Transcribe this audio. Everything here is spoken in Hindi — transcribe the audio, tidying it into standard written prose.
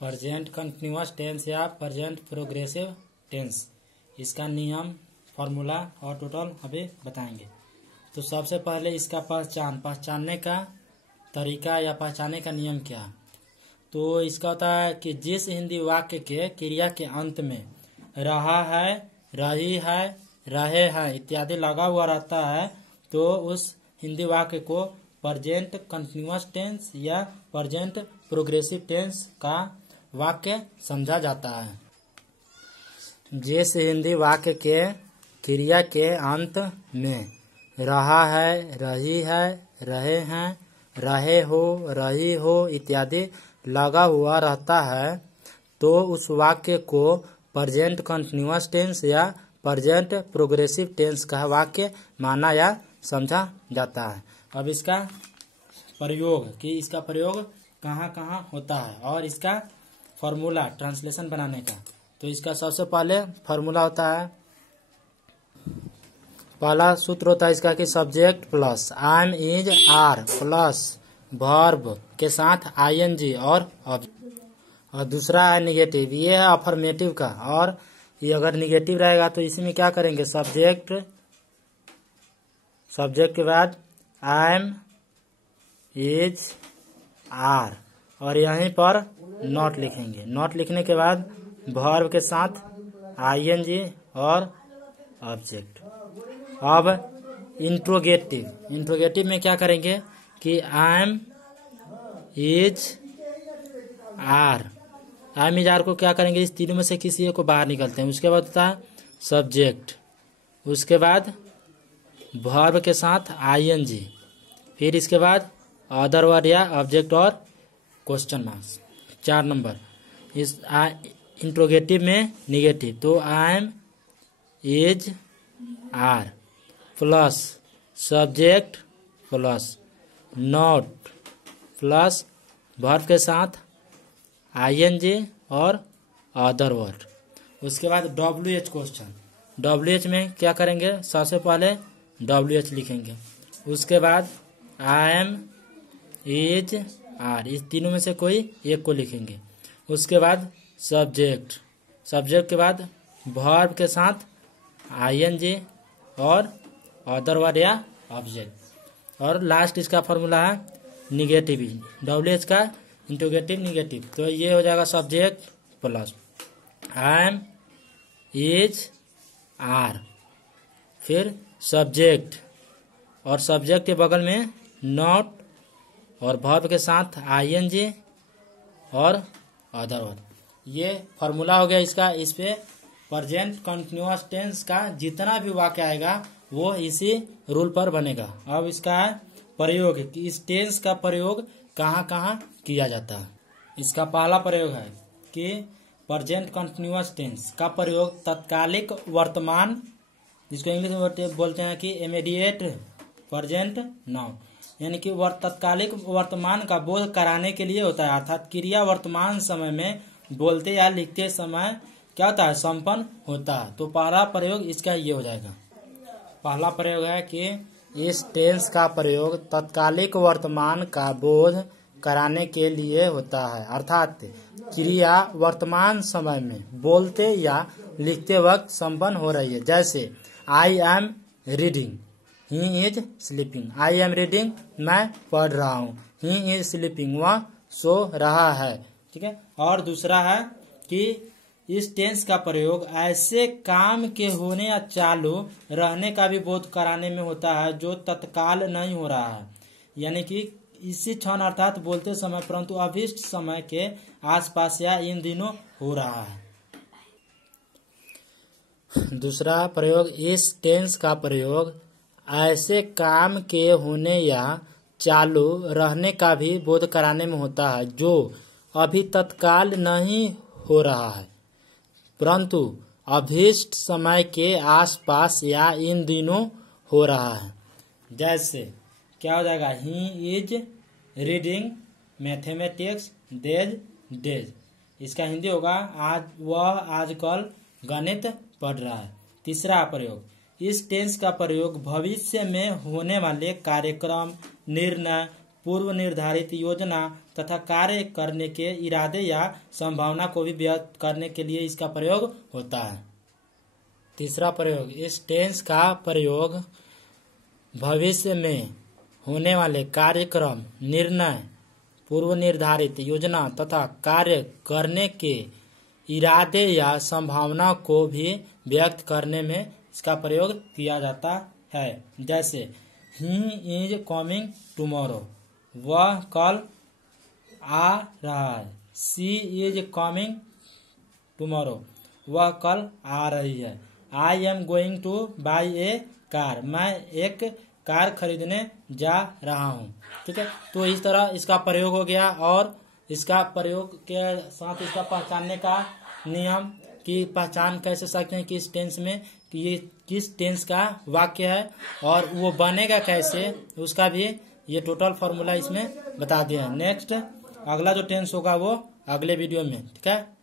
प्रेजेंट कंटिन्यूअस टेंस या प्रेजेंट प्रोग्रेसिव टेंस, इसका नियम, फॉर्मूला और टोटल अभी बताएंगे। तो सबसे पहले इसका पहचानने का तरीका या पहचानने का नियम क्या। तो इसका होता है कि जिस हिंदी वाक्य के क्रिया के अंत में रहा है, रही है, रहे हैं इत्यादि लगा हुआ रहता है, तो उस हिंदी वाक्य को प्रेजेंट कंटिन्यूअस टेंस या प्रेजेंट प्रोग्रेसिव टेंस का वाक्य समझा जाता है। जिस हिंदी वाक्य के क्रिया के अंत में रहा है, रही है, रहे हैं, रहे हो, रही हो इत्यादि लगा हुआ रहता है, तो उस वाक्य को प्रेजेंट कंटिन्यूअस टेंस या प्रेजेंट प्रोग्रेसिव टेंस का वाक्य माना या समझा जाता है। अब इसका प्रयोग कि इसका प्रयोग कहाँ कहाँ होता है और इसका फॉर्मूला ट्रांसलेशन बनाने का। तो इसका सबसे पहले फॉर्मूला होता है, पहला सूत्र होता है इसका कि subject plus am is are plus verb के साथ आईएनजी और दूसरा है निगेटिव, ये है अफर्मेटिव का। और ये अगर निगेटिव रहेगा तो इसमें क्या करेंगे, सब्जेक्ट के बाद एम इज आर और यहीं पर नॉट लिखेंगे। नॉट लिखने के बाद वर्ब के साथ आईएनजी और ऑब्जेक्ट। अब इंट्रोगेटिव में क्या करेंगे कि am is are, am is are को क्या करेंगे, इस तीनों में से किसी एक को बाहर निकलते हैं। उसके बाद होता है सब्जेक्ट, उसके बाद वर्ब के साथ आईएनजी, फिर इसके बाद अदर वर्ड या ऑब्जेक्ट और क्वेश्चन मार्क्स। 4 नंबर इस इंट्रोगेटिव में निगेटिव, तो am is are plus subject plus not plus verb के साथ आईएनजी और अदर वर्ड। उसके बाद डब्ल्यूएच क्वेश्चन, डब्ल्यूएच में क्या करेंगे, सबसे पहले डब्ल्यूएच लिखेंगे, उसके बाद आई एम इज आर, इस तीनों में से कोई एक को लिखेंगे। उसके बाद सब्जेक्ट के बाद वर्ब के साथ आईएनजी और अदर वर्ड या ऑब्जेक्ट। और लास्ट इसका फॉर्मूला है निगेटिव, डब्ल्यूएच का इंट्रोगेटिव निगेटिव, तो ये हो जाएगा subject plus am is are, फिर सब्जेक्ट और सब्जेक्ट के बगल में नॉट और वर्ब के साथ आईएनजी और अदर वर्ड। ये फॉर्मूला हो गया इसका। इस पे प्रेजेंट कंटिन्यूअस टेंस का जितना भी वाक्य आएगा वो इसी रूल पर बनेगा। अब इसका प्रयोग कि इस टेंस का प्रयोग कहाँ कहाँ किया जाता है। इसका पहला प्रयोग है कि प्रेजेंट कंटिन्यूअस टेंस का प्रयोग तत्कालिक वर्तमान, जिसको इंग्लिश में बोलते हैं कि इमीडिएट प्रेजेंट नाउ, यानी कि तत्कालिक वर्तमान का बोध कराने के लिए होता है। अर्थात क्रिया वर्तमान समय में बोलते या लिखते समय क्या होता है, संपन्न होता है। तो पहला प्रयोग इसका ये हो जाएगा। पहला प्रयोग है कि इस टेंस का प्रयोग तत्कालिक वर्तमान का बोध कराने के लिए होता है, अर्थात क्रिया वर्तमान समय में बोलते या लिखते वक्त संपन्न हो रही है। जैसे I am reading, he is sleeping. I am reading, मैं पढ़ रहा हूँ। ही इज स्लीपिंग, वह सो रहा है। ठीक है। और दूसरा है कि इस टेंस का प्रयोग ऐसे काम के होने या चालू रहने का भी बोध कराने में होता है जो तत्काल नहीं हो रहा है, यानी कि इसी क्षण अर्थात बोलते समय परंतु अभिष्ट समय के आसपास या इन दिनों हो रहा है। दूसरा प्रयोग, इस टेंस का प्रयोग ऐसे काम के होने या चालू रहने का भी बोध कराने में होता है जो अभी तत्काल नहीं हो रहा है परंतु अभीष्ट समय के आसपास या इन दिनों हो रहा है। जैसे क्या हो जाएगा, ही इज रीडिंग मैथमेटिक्स देज डेज, इसका हिंदी होगा आज वह आजकल गणित पढ़ रहा है। तीसरा प्रयोग, इस टेंस का प्रयोग भविष्य में होने वाले कार्यक्रम, निर्णय, पूर्व निर्धारित योजना तथा कार्य करने के इरादे या संभावना को भी व्यक्त करने के लिए इसका प्रयोग होता है। तीसरा प्रयोग, इस टेंस का प्रयोग भविष्य में होने वाले कार्यक्रम, निर्णय, पूर्व निर्धारित योजना तथा कार्य करने के इरादे या संभावना को भी व्यक्त करने में इसका प्रयोग किया जाता है। जैसे ही इज कमिंग टुमारो, वह कल आ रहा है। शी इज कमिंग टुमारो, वह कल आ रही है। I am going two by A car, मैं एक कार खरीदने जा रहा हूँ। ठीक है, तो इस तरह इसका प्रयोग हो गया। और इसका प्रयोग के साथ इसका पहचानने का नियम की पहचान कैसे सकते हैं कि इस टेंस में कि ये किस टेंस का वाक्य है और वो बनेगा कैसे, उसका भी ये टोटल फॉर्मूला इसमें बता दिया है। नेक्स्ट अगला जो टेंस होगा वो अगले वीडियो में। ठीक है।